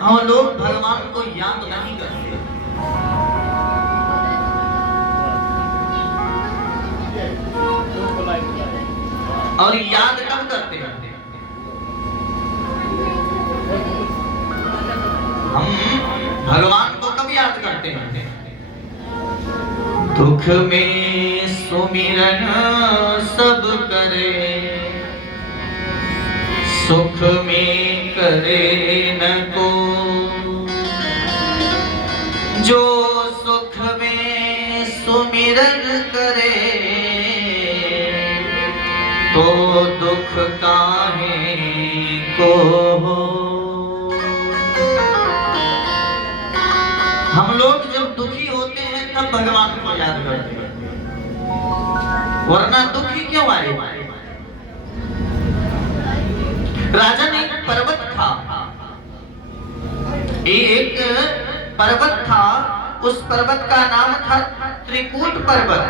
हम लोग भगवान को याद नहीं करते। और याद कब करते हैं? हम भगवान को कब याद करते हैं? दुख में सुमिरन सब करे, सुख में करे न को। जो सुख में सुमिरन करे, तो दुख काहे को हो। हम लोग जब दुखी होते हैं तब भगवान को याद करते हैं, वरना दुखी क्यों आए? राजन एक पर्वत था, एक पर्वत था, उस पर्वत का नाम था त्रिकूट पर्वत।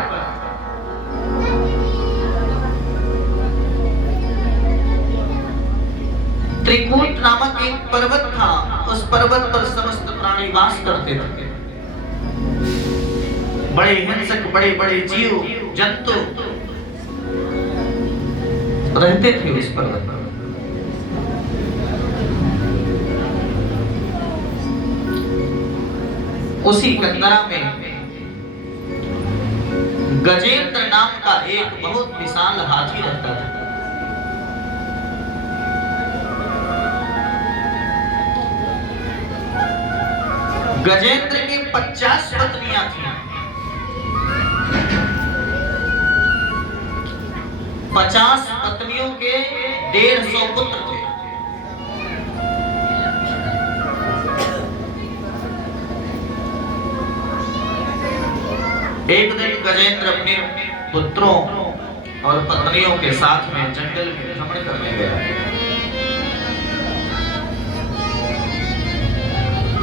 त्रिकूट नामक एक पर्वत था, उस पर्वत पर समस्त प्राणी वास करते थे। बड़े हिंसक, बड़े बड़े जीव जंतु रहते थे उस पर्वत पर। उसी कंदरा में गजेंद्र नाम का एक बहुत विशाल हाथी रहता था। गजेंद्र की 50 पत्नियां थीं। 50 पत्नियों के 150 पुत्र थे। एक दिन गजेंद्र अपने पुत्रों और पत्नियों के साथ में जंगल में भ्रमण करने गया।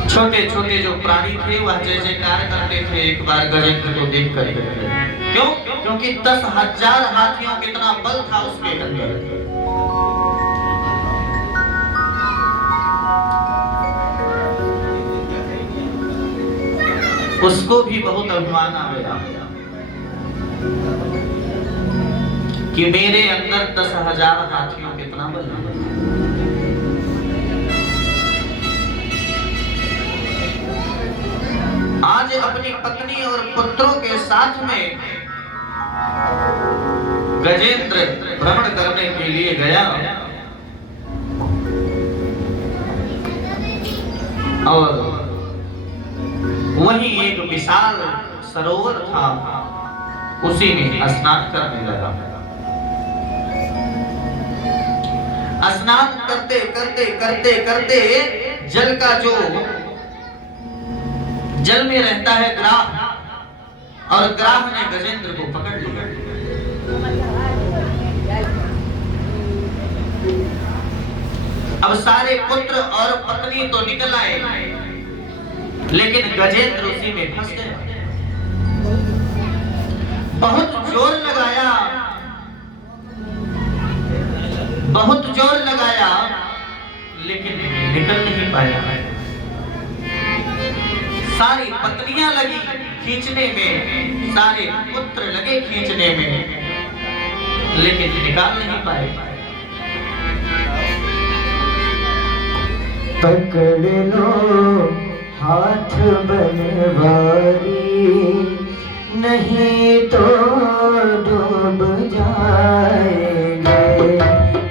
छोटे छोटे जो प्राणी थे वह जय जयकार करते थे एक बार गजेंद्र को देख कर। क्यों? क्योंकि 10,000 हाथियों कितना बल था उसके अंदर। उसको भी बहुत अभिमान आ गया कि मेरे अंदर 10,000 हाथियों कितना बल है। आज अपनी पत्नी और पुत्रों के साथ में गजेंद्र भ्रमण करने के लिए गया और वहीं एक विशाल सरोवर था, उसी में स्नान करने लगा। स्नान करते करते करते करते जल का जो जल में रहता है ग्राह, और ग्राह ने गजेंद्र को पकड़ लिया। अब सारे पुत्र और पत्नी तो निकल आए, लेकिन गजेंद्र उसी में फंस गया। बहुत जोर लगाया, बहुत जोर लगाया, लेकिन निकल नहीं पाया। सारी पत्नियां लगी खींचने में, सारे पुत्र लगे खींचने में, लेकिन निकाल नहीं पाए। पकड़ लो हाथ बनवारी, नहीं तो डूब जाएंगे।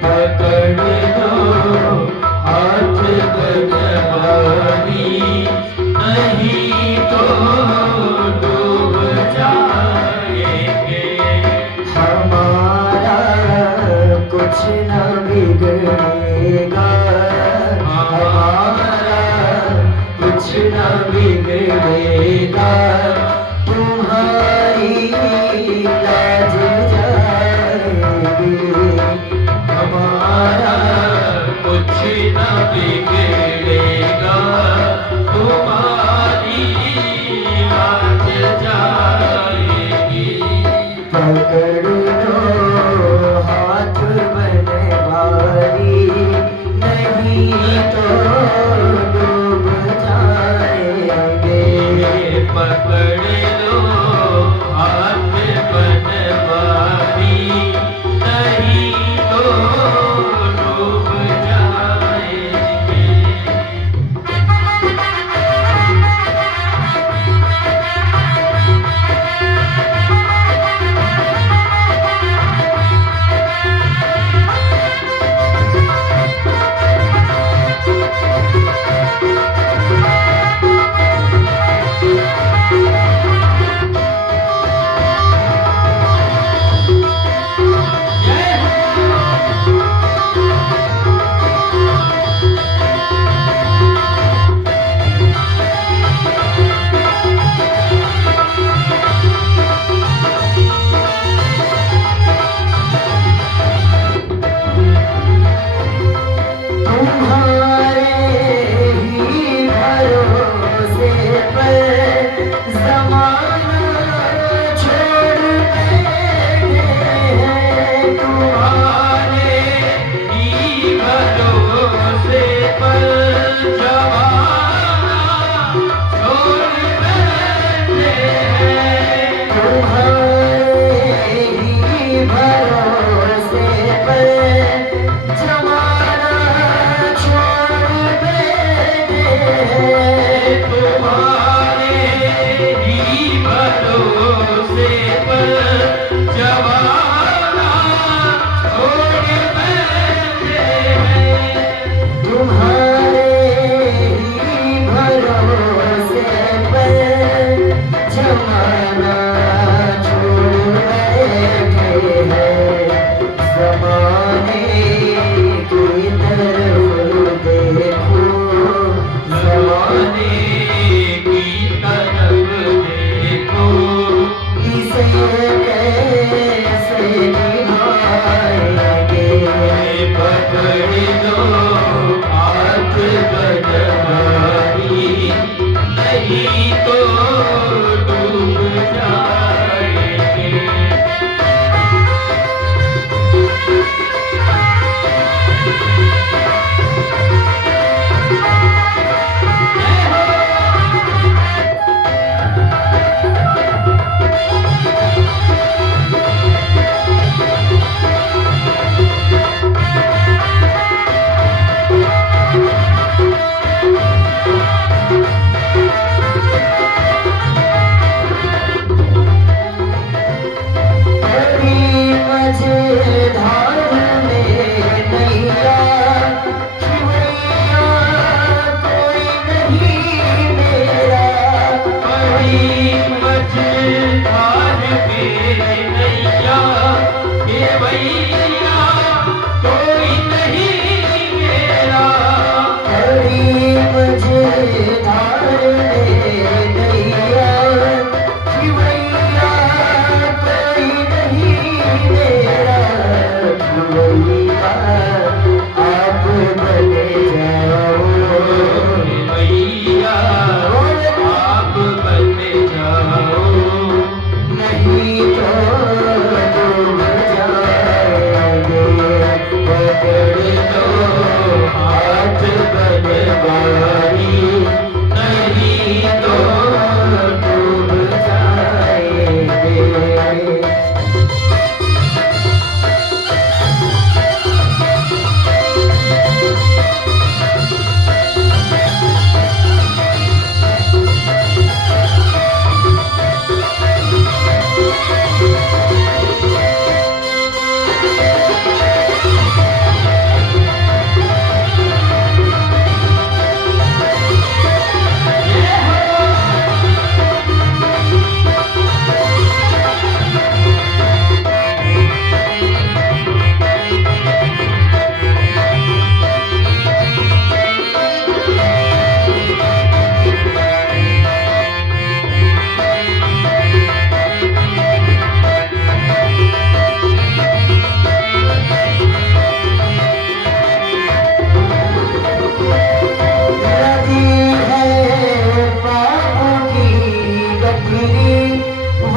पकड़ लो हाथ बनवारी, नहीं तो डूब जाएंगे। हमारा कुछ न बिगड़ेगा, हमारा कुछ न बिगड़ेगा, तुम्हारी लाज जाएगी। हमारा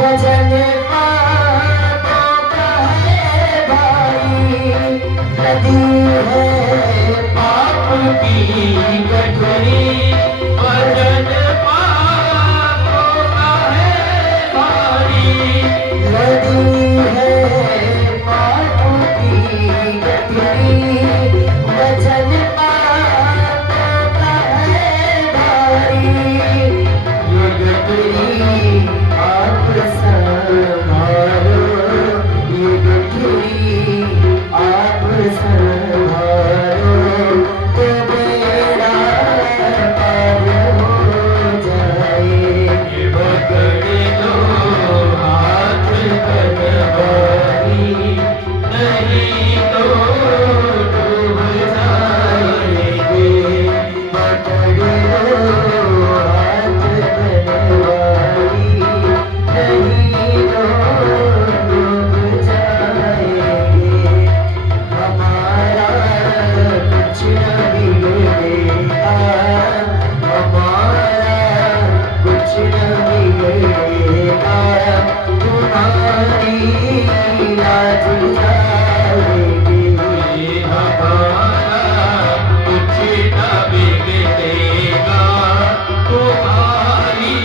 भजन पापों का है भारी, नदी है पाप की गठरी, भजन पापों का है भारी, नदी है पाप की गठरी, भजन पापों का है भारी, ये गठरी आप संभालो, ये गठरी आप संभालो, तो बेड़ा पार हो जाए, ये पकड़ लो हाथ बनवारी, नहीं तो डूब जाएंगे, पकड़ लो हाथ बनवारी, नहीं तो डूब जाएंगे, हमारा कुछ न बिगड़ेगा, हमारा कुछ न बिगड़ेगा, तुम्हारी लाज जाएगी, हमारा कुछ न बिगड़ेगा, तुम्हारी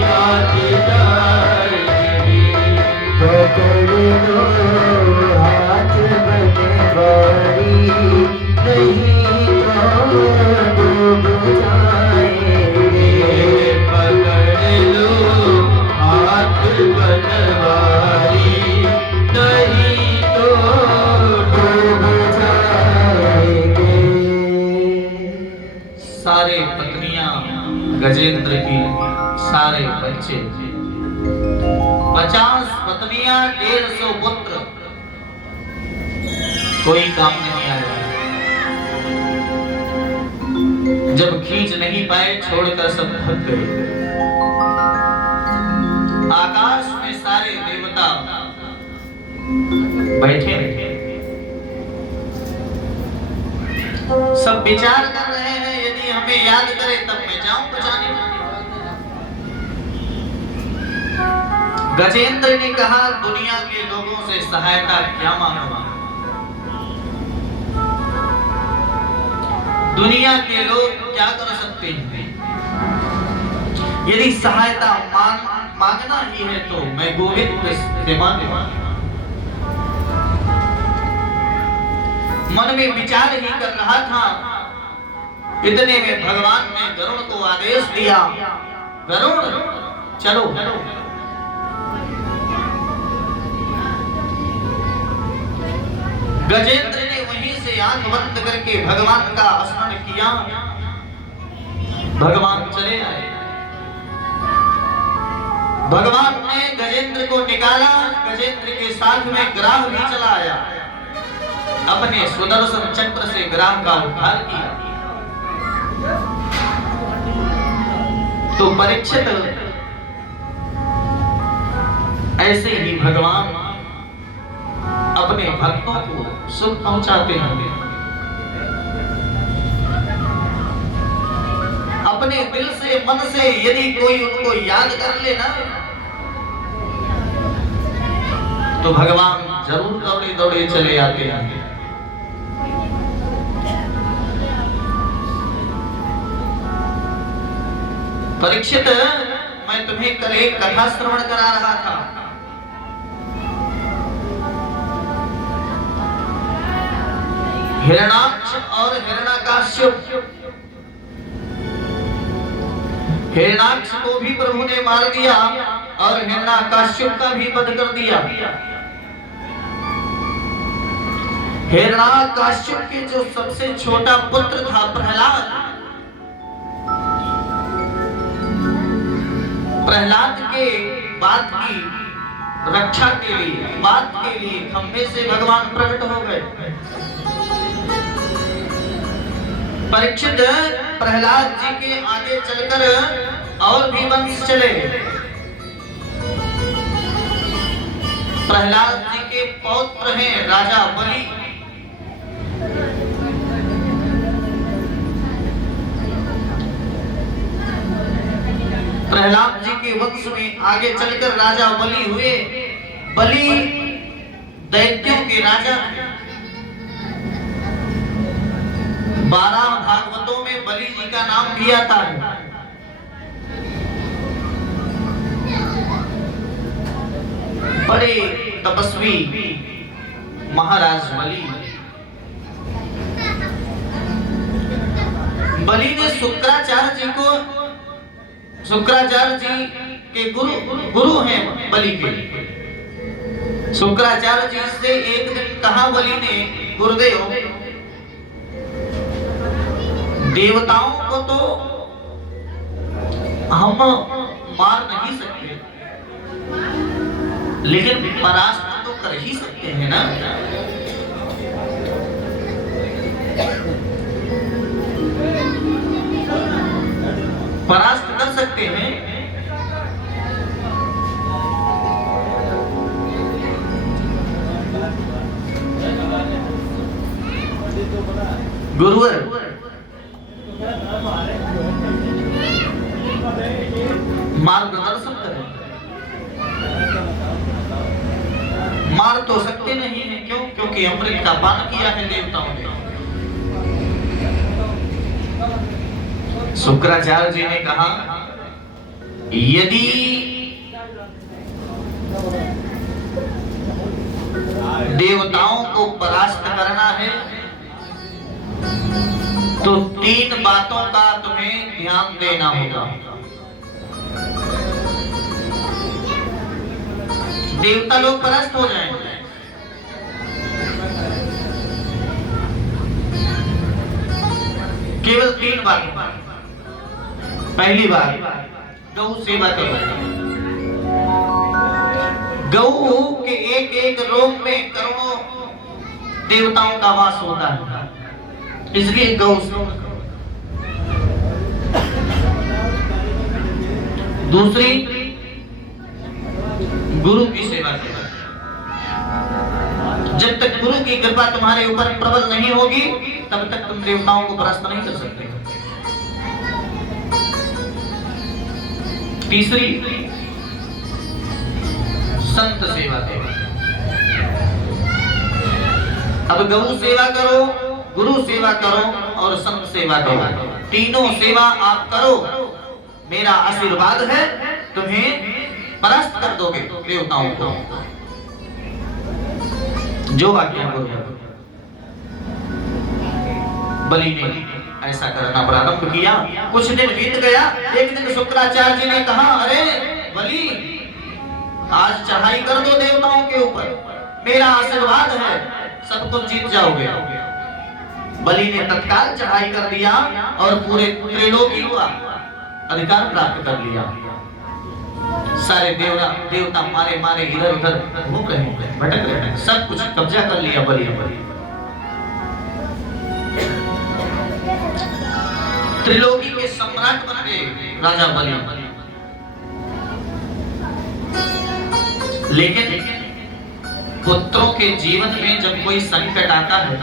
लाज जाएगी, पकड़ लो हाथ बनवारी, नहीं तो डूब जाएंगे, पकड़ लो हाथ बनवारी, नहीं तो डूब जाएंगे। सारे पत्नियां गजेंद्र की, सारे बच्चे, 50 पत्नियां, 150 पुत्र, कोई काम नहीं आया। जब खींच नहीं पाए छोड़कर सब थक गए। आकाश में सारे देवता बैठे रहे, सब विचार कर रहे हैं, यदि हमें याद करे तब मैं जाऊं बचाने। गजेंद्र ने कहा, दुनिया के लोगों से सहायता क्या मांगूं? दुनिया के लोग क्या कर सकते हैं? यदि सहायता मांगना ही है तो मैं गोविंद से मांगूंगा। मन में विचार ही कर रहा था, इतने में भगवान ने गरुड़ को आदेश दिया, गरुड़ चलो। गजेंद्र ने वहीं से आंख बंद करके भगवान का स्मरण किया, भगवान चले आए। भगवान ने गजेंद्र को निकाला, गजेंद्र के साथ में ग्राह भी चला आया, अपने सुदर्शन चक्र से ग्राह का उद्धार किया। तो परीक्षित, ऐसे ही भगवान अपने भक्तों को सुख पहुंचाते हैं। अपने दिल से, मन से यदि कोई उनको याद कर लेना तो भगवान जरूर दौड़े दौड़े चले आते हैं। परीक्षित, मैं तुम्हें कल एक कथा श्रवण करा रहा था। हिरणाक्ष और हिरण्यकश्यप। हिरणाक्ष को भी प्रभु ने मार दिया और हिरण्यकश्यप का भी वध कर दिया। हिरण्यकश्यप के जो सबसे छोटा पुत्र था प्रहलाद, प्रहलाद के बात की रक्षा के लिए, बात के लिए खंभे से भगवान प्रकट हो गए। परीक्षित, प्रहलाद जी के आगे चलकर और भी वंश चले। प्रहलाद जी के पौत्र हैं राजा बलि। प्रहलाद जी के वंश में आगे चलकर राजा बलि हुए। बलि दैत्यों के राजा थे। 12 भागवतों में बलि जी का नाम भी आता है। बड़े तपस्वी महाराज बलि। बलि ने शुक्राचार्य जी को, शुक्राचार्य जी के गुरु हैं बलि के। शुक्राचार्य जी से एक दिन कहा बलि ने, गुरुदेव देवताओं को तो हम मार नहीं सकते, लेकिन परास्त तो कर ही सकते हैं ना। परास्त कर सकते हैं। गुरुवर मार्गदर्शन करें। मार तो सकते नहीं है, क्यों? क्योंकि अमृत का पान किया है देवताओं ने। शुक्राचार्य जी ने कहा, यदि देवताओं को परास्त करना है तो 3 बातों का तुम्हें ध्यान देना होगा। देवता लोग परास्त हो जाएंगे। केवल 3 बात। पहली बात, गौ सेवा करो। गौ के एक एक रोम में करोड़ों देवताओं का वास होता है, इसलिए गौ सेवा करो। दूसरी, गुरु की सेवा करो। जब तक गुरु की कृपा तुम्हारे ऊपर प्रबल नहीं होगी, तब तक तुम देवताओं को परास्त नहीं कर सकते। तीसरी, संत सेवा करो। अब गौ सेवा करो, गुरु सेवा करो और संत सेवा करो। तीनों सेवा आप करो, मेरा आशीर्वाद है, तुम्हें परास्त कर दोगे देवताओं को। जो आज्ञा करो। बलि ने ऐसा करना प्रारंभ किया। कुछ दिन बीत गया। एक दिन शुक्राचार्य जी ने कहा, अरे बलि, आज चढ़ाई कर दो देवताओं के ऊपर, मेरा आशीर्वाद है, सब कुछ जीत जाओगे। बलि ने तत्काल चढ़ाई कर दिया और पूरे त्रिलोकी का अधिकार प्राप्त कर लिया। सारे देवता मारे मारे इधर उधर घूम रहे हैं, भटक रहे हैं, सब कुछ कब्जा कर लिया बलि ने। त्रिलोकी के सम्राट बन गए राजा बलि। लेकिन पुत्रों के जीवन में जब कोई संकट आता है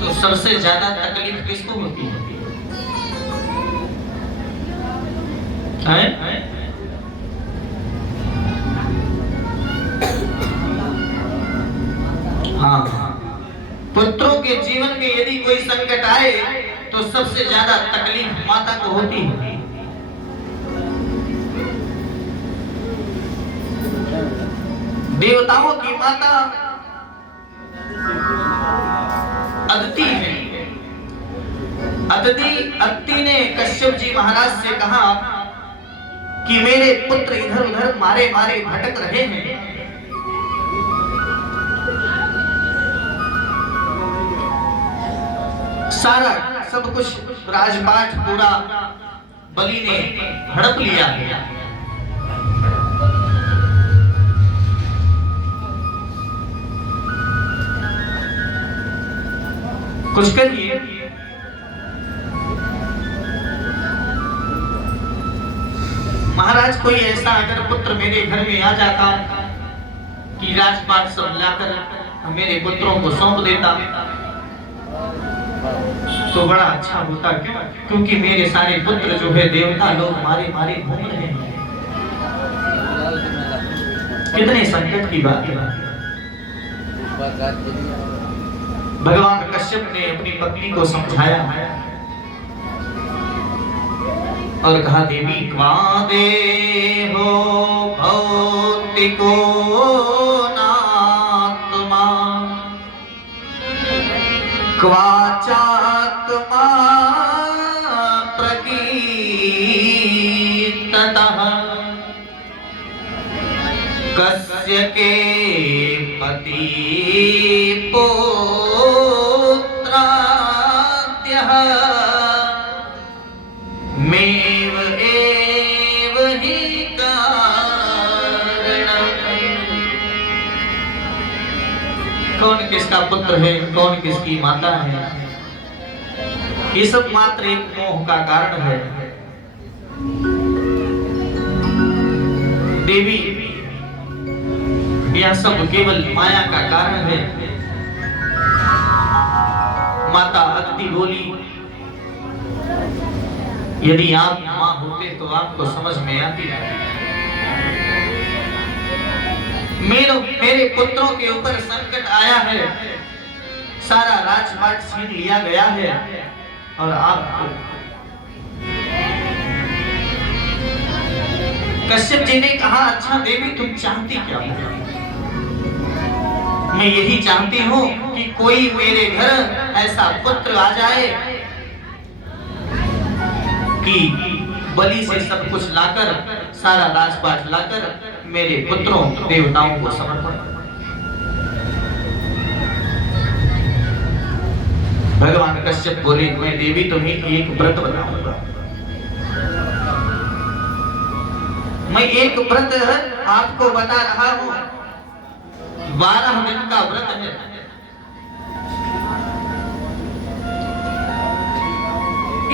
तो सबसे ज्यादा तकलीफ किसको होती है? हाँ, पुत्रों के जीवन में यदि कोई संकट आए तो सबसे ज्यादा तकलीफ माता को होती है। देवताओं की माता अदिति है। अदिति ने कश्यप जी महाराज से कहा कि मेरे पुत्र इधर उधर मारे मारे भटक रहे हैं, सारा सब कुछ राजपाट पूरा बलि ने हड़प लिया है। कुछ करिए। महाराज, कोई ऐसा अगर पुत्र मेरे घर में आ जाता कि राजपाट सब लाकर मेरे पुत्रों को सौंप देता तो बड़ा अच्छा होता। क्यों? क्योंकि मेरे सारे पुत्र जो है देवता लोग मारे मारे घूम रहे हैं। कितने संकट की बात है। भगवान कश्यप ने अपनी पत्नी को समझाया और कहा, देवी क्वां देहो भौतिको नात्मा क्वाचात्मा प्रकीर्ततः कस्य के पति पुत्राद्यः मेव एव हि कारणम्। कौन किसका पुत्र है, कौन किसकी माता है, ये सब मात्र एक मोह का कारण है। देवी, यह सब केवल माया का कारण है। माता अदिति बोली, यदि आप मां होते तो आपको समझ में आती। मेरे पुत्रों के ऊपर संकट आया है, सारा राजपाट छीन लिया गया है और आपको। कश्यप जी ने कहा, अच्छा देवी तुम चाहती क्या हो? मैं यही चाहती हूँ कि कोई मेरे घर ऐसा पुत्र आ जाए कि बलि से सब कुछ लाकर, सारा राजपाट लाकर मेरे पुत्रों देवताओं को समर्पण। भगवान कश्यप बोले, मैं देवी तुम्हें एक व्रत बताऊंगा। मैं एक व्रत आपको बता रहा हूं, 12 दिन का व्रत है।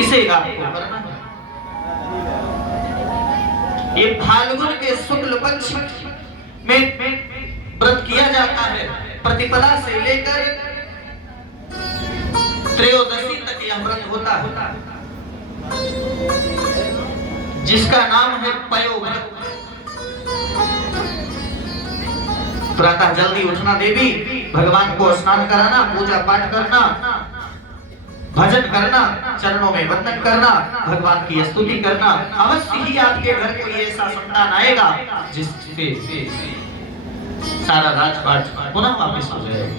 इसे आपको करना है। ये फाल्गुन के शुक्ल पक्ष में व्रत किया जाता है। प्रतिपदा से लेकर त्रयोदशी तक यह व्रत होता है, जिसका नाम है पयोव्रत। प्रातः जल्दी उठना देवी, भगवान को स्नान कराना, पूजा पाठ करना, भजन करना, चरणों में वंदन करना, भगवान की स्तुति करना। अवश्य ही आपके घर कोई ऐसा संतान आएगा जिससे सारा राजपाट पुनः वापस हो जाएगा।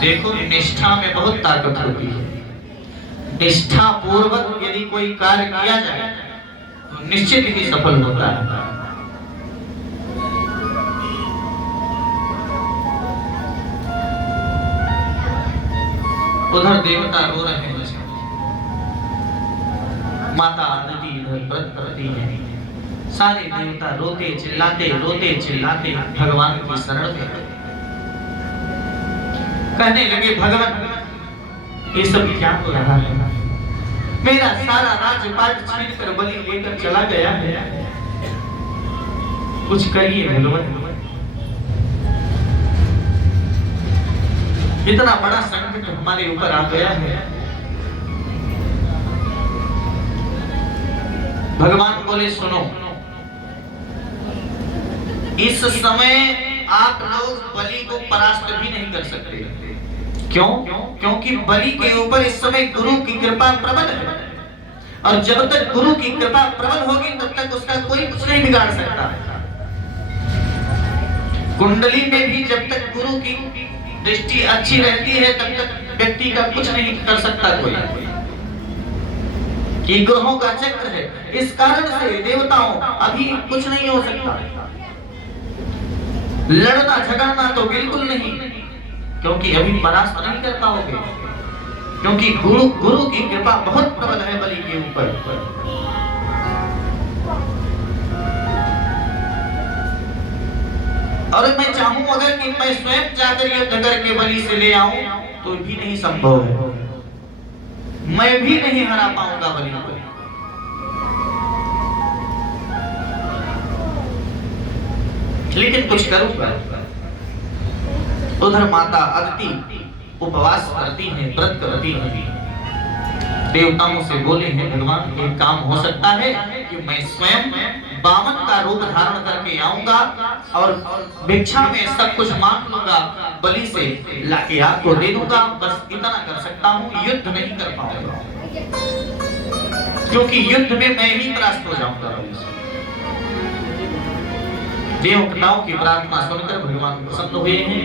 देखो, निष्ठा में बहुत ताकत होती है। निष्ठा पूर्वक यदि कोई कार्य किया जाए तो निश्चित ही सफल होता है। उधर देवता रो रहे हैं, माता अदिति इधर व्रत करती है। सारे देवता रोते चिल्लाते भगवान की शरण में कहने लगे, भगवान ये सब क्या हो रहा है? मेरा सारा राजपाट छीन कर बलि लेकर चला गया है, कुछ करिए भगवान। इतना बड़ा संकट हमारे ऊपर आ गया है। भगवान बोले, सुनो, इस समय आप लोग बलि को परास्त भी नहीं कर सकते। क्यों? क्योंकि बलि के ऊपर इस समय गुरु की कृपा प्रबल है, और जब तक गुरु की कृपा प्रबल होगी तब तक उसका कोई कुछ नहीं बिगाड़ सकता। कुंडली में भी जब तक गुरु की दृष्टि अच्छी रहती है तब तक व्यक्ति का कुछ नहीं कर सकता कोई। ये ग्रहों का चक्र है, इस कारण से देवताओं अभी कुछ नहीं हो सकता। लड़ना झगड़ना तो बिल्कुल नहीं, क्योंकि अभी परास्त नहीं कर पाओगे, क्योंकि गुरु की कृपा बहुत प्रबल है बलि के ऊपर। और मैं चाहूं अगर कि मैं स्वयं जाकर युद्ध करके बलि से ले आऊं तो भी नहीं संभव है। मैं भी नहीं हरा पाऊंगा बलि को। लेकिन कुछ करूंगा। उधर माता अदिति उपवास करती हैं, व्रत करती हैं। देवताओं से बोले हैं भगवान एक काम हो सकता है कि मैं स्वयं बामन का रूप धारण करके आऊंगा और भिक्षा में सब कुछ मांग लूंगा, बलि से लाके आपको दे दूंगा, बस इतना कर सकता हूँ, युद्ध नहीं कर पाऊंगा क्योंकि युद्ध में मैं ही परास्त हो जाऊंगा। देवताओं की प्रार्थना सुनकर भगवान प्रसन्न हुए हैं।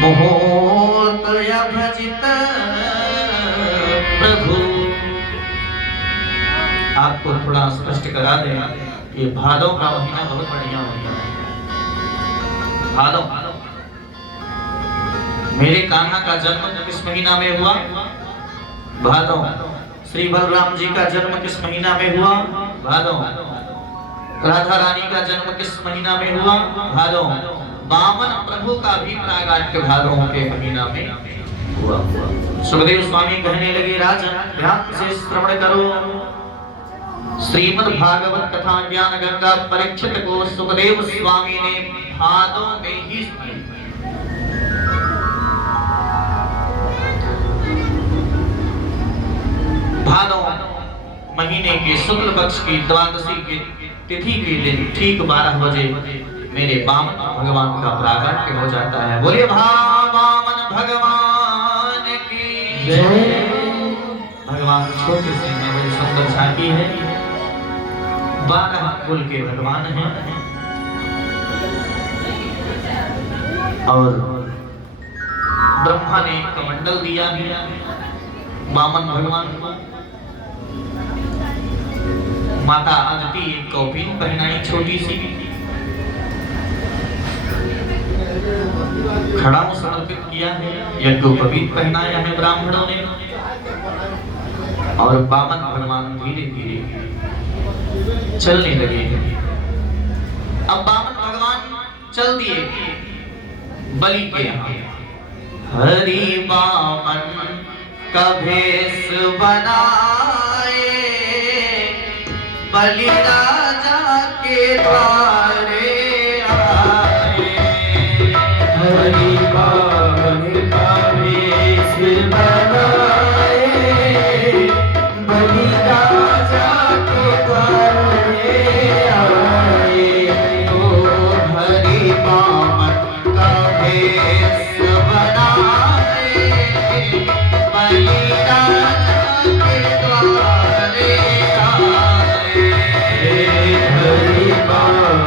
मुहूर्त भजित प्रभु। आपको थोड़ा स्पष्ट करा दे, ये भादव का महीना बहुत बढ़िया महीना है। भादव, मेरे कान्हा का जन्म किस महीना में हुआ? भादव। श्री बलराम जी का जन्म किस महीना में हुआ? भादव। राधा रानी का जन्म किस महीना में हुआ? भादव। बामन प्रभु का भी प्रागट्य भादव के महीना में हुआ। सुखदेव स्वामी कहने लगे, राजन ध्यान से श्रवण करो। श्रीमद् भागवत कथा ज्ञान गंगा परीक्षित को सुखदेव स्वामी ने भादव में ही भादव महीने के शुक्ल पक्ष की द्वादशी की तिथि के दिन ठीक 12 बजे मेरे बामन भगवान का प्रागट्य हो जाता है। बोलिए बामन भगवान की जय। भगवान छोटे से में बड़ी सुंदर झांकी है। 12 कुल के भगवान हैं और ब्रह्मा ने कमंडल दिया बामन भगवान को। माता अदिति एक कौपीन पहनाई छोटी सी, खड़ाऊ समर्पित किया है, यज्ञोपवीत पहनाया है ब्राह्मणों ने और बामन भगवान धीरे धीरे चलने लगे हैं। अब बामन भगवान चल दिए बलि के यहाँ। हरि बामन का भेष बनाए बलि राजा के द्वारे आए। हरि बामन का भेष बनाए बलि राजा के द्वारे आए। ओ हरि बामन का भेष बनाए बलि राजा के द्वारे आए। हरि बामन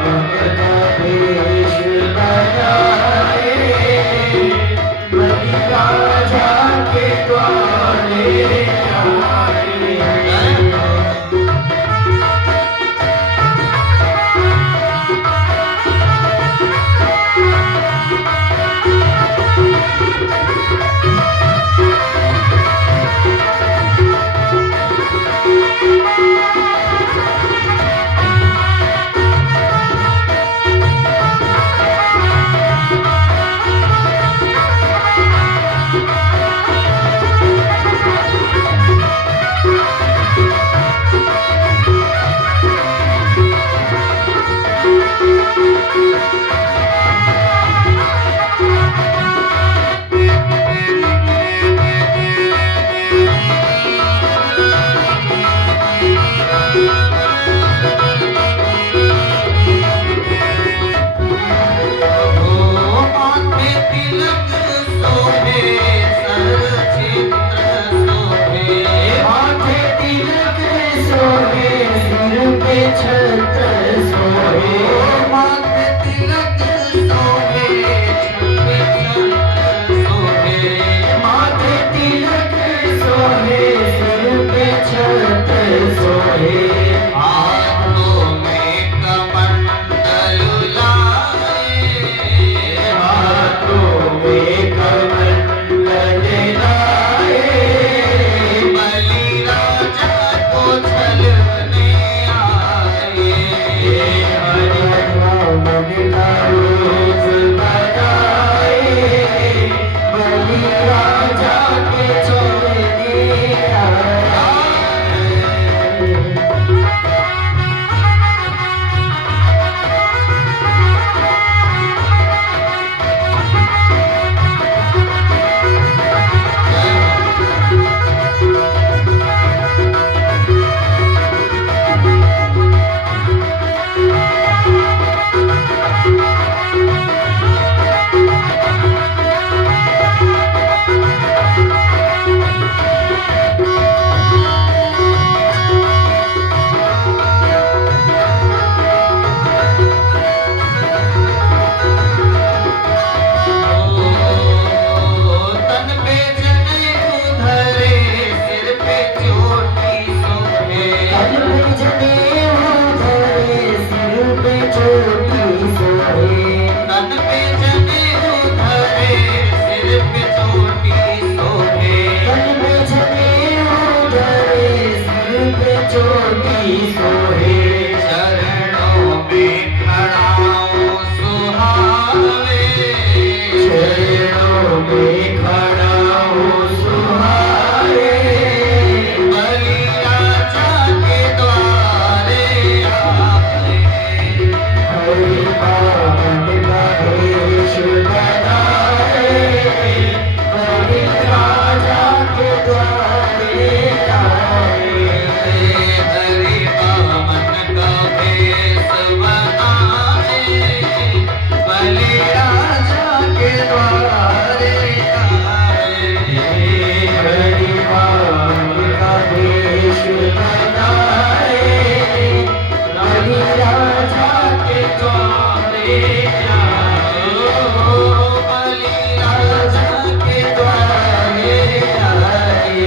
बलि राजा के द्वारे आए,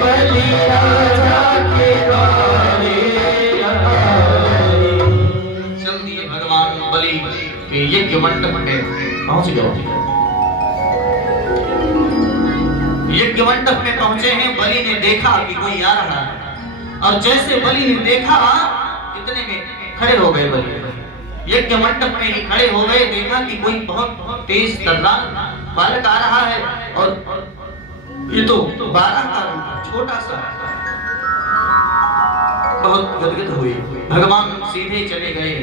बलि राजा के द्वारे आए। जल्दी भगवान बलि के यज्ञ मंडप में पहुंच गए। यज्ञ मंडप में पहुंचे हैं, बलि ने देखा कि कोई आ रहा है, और जैसे बलि ने देखा इतने में खड़े हो गए। बलि यज्ञ मंडप में ही खड़े हो गए, देखा कि कोई बहुत तेज तर्रार बालक आ रहा है, और ये तो 12 का छोटा सा। बहुत गदगद हुए, भगवान सीधे चले गए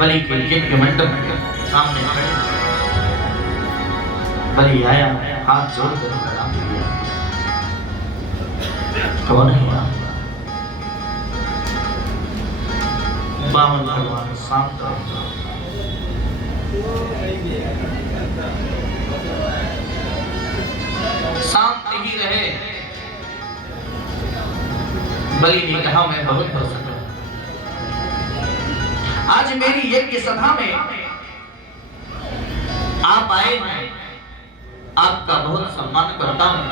बलि के यज्ञ मंडप के सामने खड़े। बलि आया, हाथ जोड़कर प्रणाम किया। कौन है आप? बामन भगवान शांत ही रहे। बलि ने कहा, मैं बहुत प्रसन्न हूं, आज मेरी यज्ञ सभा में आप आए हैं, आपका बहुत सम्मान करता हूं,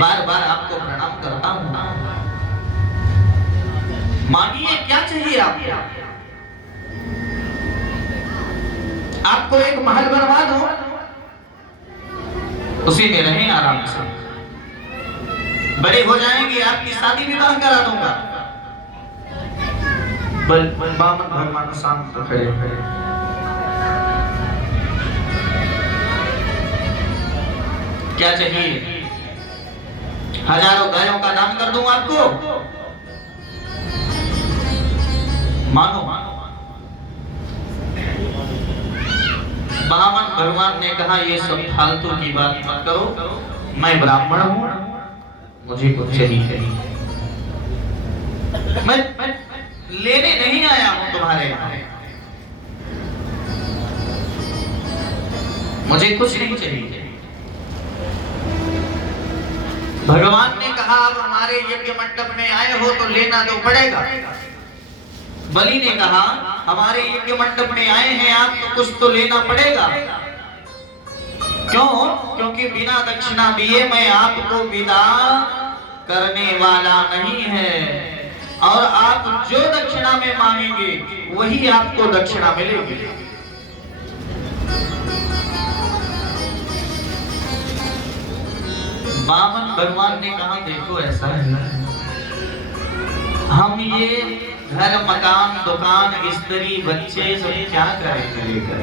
बार बार आपको प्रणाम करता हूं। मानिए, क्या चाहिए आपको? आपको एक महल बनवा दूं, उसी में रहें आराम से, बड़े हो जाएंगे, आपकी शादी विवाह करा दूंगा। बामन भगवान शांत खड़े खड़े। क्या चाहिए? हजारों गायों का दान कर दूं आपको, मानो। बामन भगवान ने कहा, ये सब फालतू की बात मत करो, मैं ब्राह्मण हूं, मुझे कुछ चाहिए। मैं लेने नहीं आया हूं तुम्हारे यहाँ, मुझे कुछ नहीं चाहिए। भगवान ने कहा, अब हमारे यज्ञ मंडप में आए हो तो लेना तो पड़ेगा। बलि ने कहा, हमारे यज्ञ मंडप में आए हैं आप, तो कुछ तो लेना पड़ेगा। क्यों? क्योंकि बिना दक्षिणा दिए मैं आपको विदा करने वाला नहीं है, और आप जो दक्षिणा में मांगेंगे वही आपको दक्षिणा मिलेगी। बामन भगवान ने कहा, देखो ऐसा है, हम ये घर मकान दुकान स्त्री बच्चे सब क्या करेंगे,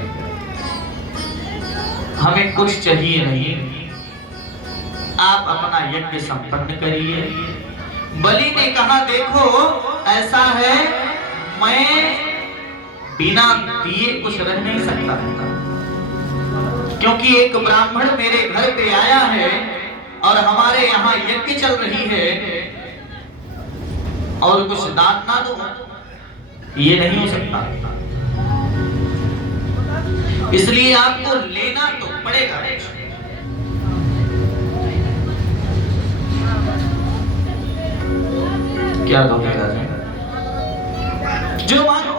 हमें कुछ चाहिए नहीं, आप अपना यज्ञ संपन्न करिए। बलि ने कहा, देखो ऐसा है, मैं बिना दिए कुछ रह नहीं सकता, क्योंकि एक ब्राह्मण मेरे घर पे आया है और हमारे यहाँ यज्ञ चल रही है, और कुछ दान ना दो, ये नहीं हो सकता। इसलिए आपको लेना तो पड़ेगा। क्या दोगे राजा? जो मांगो।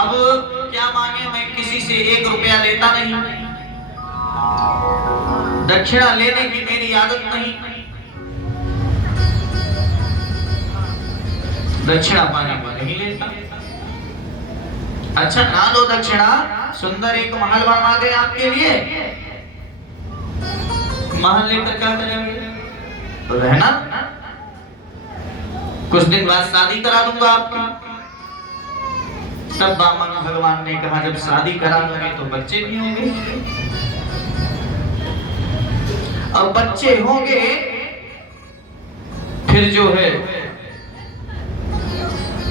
अब क्या मांगे? मैं किसी से 1 रुपया लेता नहीं, दक्षिणा लेने की मेरी आदत नहीं, दक्षिणा पाने को नहीं लेता। अच्छा ना दो दक्षिणा, सुंदर एक महल बनवा दे आपके लिए, महल लेकर क्या करेंगे? तो रहना, कुछ दिन बाद शादी करा दूंगा आपकी। तब बामन भगवान ने कहा, जब शादी करा दोगे तो बच्चे भी होंगे, और बच्चे होंगे फिर जो है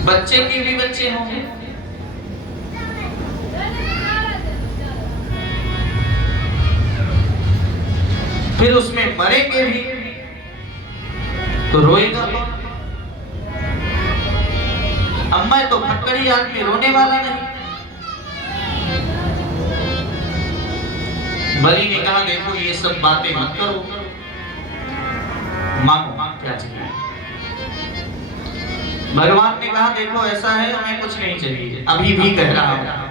बच्चे के भी बच्चे होंगे, फिर उसमें मरेंगे भी तो रोएगा कौन? अब मैं तो फटकड़ी आदमी, रोने वाला नहीं। बलि ने कहा, देखो ये सब बातें मत करो, मांगो क्या चाहिए। भगवान ने कहा देखो ऐसा है, हमें कुछ नहीं चाहिए, अभी भी कह रहा हूं।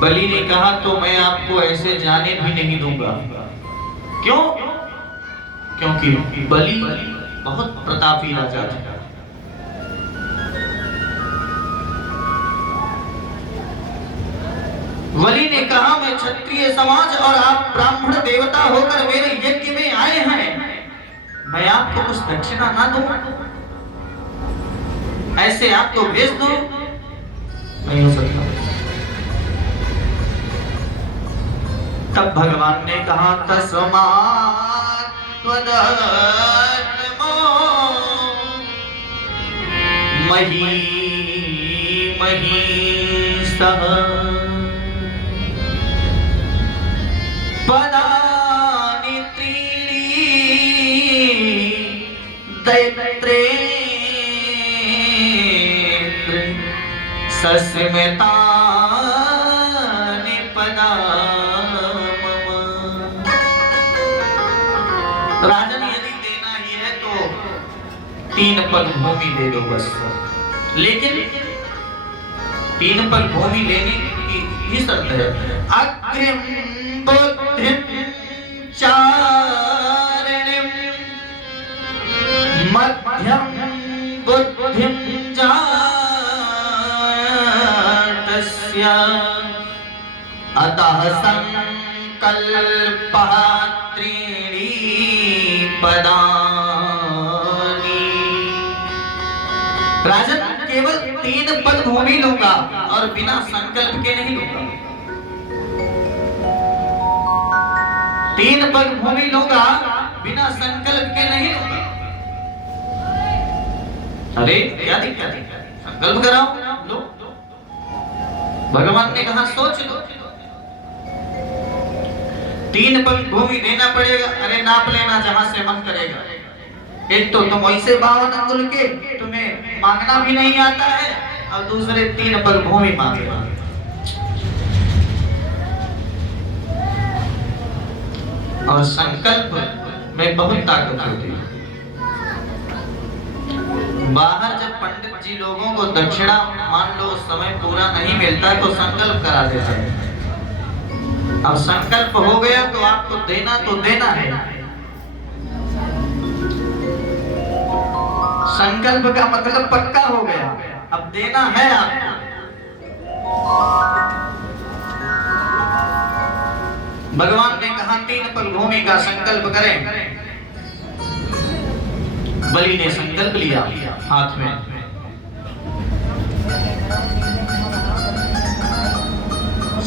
बलि ने कहा तो मैं आपको ऐसे जाने भी नहीं दूंगा। क्यों? क्योंकि बलि बहुत प्रतापी राजा था। बलि ने कहा मैं क्षत्रिय समाज और आप ब्राह्मण देवता होकर मेरे यज्ञ में आए हैं, मैं आपको कुछ दक्षिणा ना दूं, ऐसे आपको भेज दूं, नहीं हो सकता। तब भगवान ने कहा तस्मात् त्वदत्मो मही सह पदानि त्रीणि दैत्रेन्द्र सस्मितानि पदा। राजन यदि देना ही है तो 3 पग भूमि दे दो बस। लेकिन 3 पग भूमि लेने की ही शर्त है। अग्रिम बुद्धिं चारिणीं मध्यं बुद्धिं जातस्य अतः संकल्पः त्रीणि पदानि। राजन केवल 3 पद भूमि लूंगा और बिना संकल्प के नहीं लूंगा। 3 पद भूमि लूंगा, बिना संकल्प के नहीं लूंगा। अरे क्या दिक्कत है, संकल्प कराओ लो। भगवान ने कहा सोच लो, 3 पग भूमि देना पड़ेगा। अरे नाप लेना जहां से मन करेगा। एक तो तुम ऐसे 52 अंगुल के, तुम्हें मांगना भी नहीं आता है, और दूसरे 3 पग भूमि मांगे। और संकल्प में बहुत ताकत होती है। बाहर जब पंडित जी लोगों को दक्षिणा मान लो उस समय पूरा नहीं मिलता तो संकल्प करा देते हैं। अब संकल्प हो गया तो आपको देना तो देना है। संकल्प का मतलब पक्का हो गया, अब देना है आपको। भगवान ने कहा 3 पग भूमि का संकल्प करें। बलि ने संकल्प लिया हाथ में।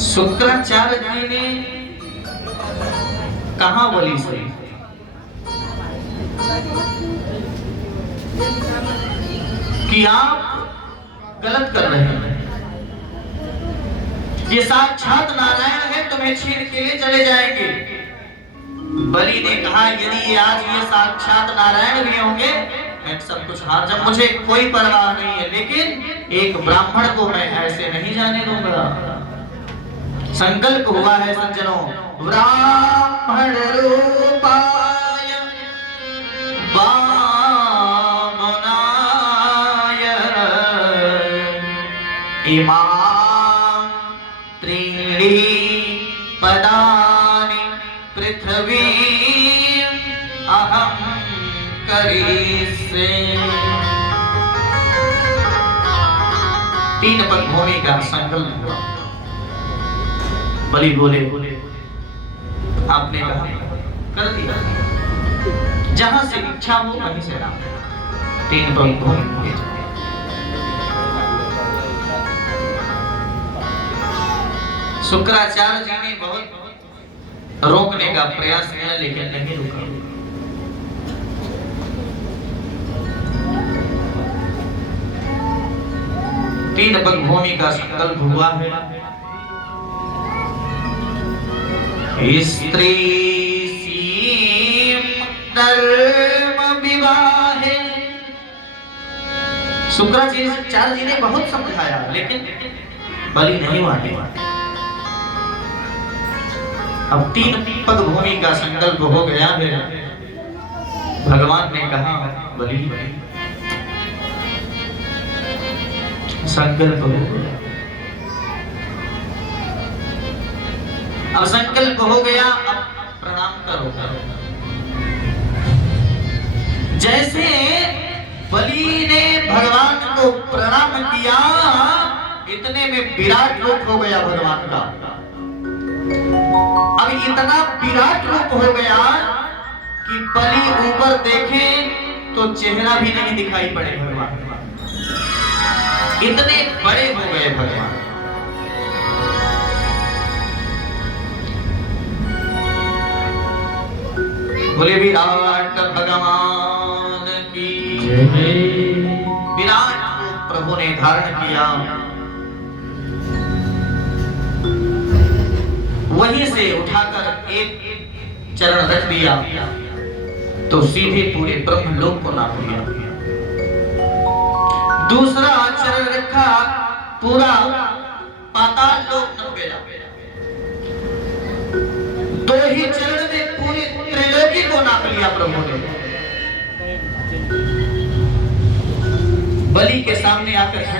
शुक्राचार्य जी ने कहा बलि से कि आप गलत कर रहे हैं, ये साक्षात नारायण है, तुम्हें छीन के लिए चले जाएंगे। बलि ने कहा यदि आज ये साक्षात नारायण भी होंगे मैं सब कुछ हार, जब मुझे कोई परवाह नहीं है, लेकिन एक ब्राह्मण को मैं ऐसे नहीं जाने दूंगा। संकल्प हुआ है सज्जनों, ब्राह्मण रूपाय वामनाय इमां त्रीणि पदानि पृथ्वी अहं करिष्ये। 3 पग भूमि का संकल्प हुआ। बलि बोले आपने कहा कर दिया, जहां से इच्छा हो वहीं से राम। 3 पग भूमि। शुक्राचार्य जी ने बहुत रोकने का प्रयास किया लेकिन नहीं रुका। तीन पग भूमि का संकल्प हुआ है। स्त्री सीम धर्म विवाहे। शुक्राचार्य जी ने बहुत समझाया लेकिन बलि नहीं माने। अब 3 पग भूमि का संकल्प हो गया है। भगवान ने कहा बलि संकल्प हो गया। अब संकल्प हो गया, अब प्रणाम करो। जैसे बलि ने भगवान को प्रणाम किया, इतने में विराट रूप हो गया भगवान का। अब इतना विराट रूप हो गया कि बलि ऊपर देखे तो चेहरा भी नहीं दिखाई पड़े भगवान। इतने बड़े हो गए भगवान। बोले विराट भगवान की जय। विराट को प्रभु ने धारण किया। वहीं से उठाकर एक चरण रख दिया तो सीधे पूरे ब्रह्मलोक को नाप लिया। दूसरा चरण रखा, पूरा पाताल लोक नाप गया। 2 ही चरण में पूरे त्रिलोकी को नाप लिया प्रभु ने। बलि के सामने आकर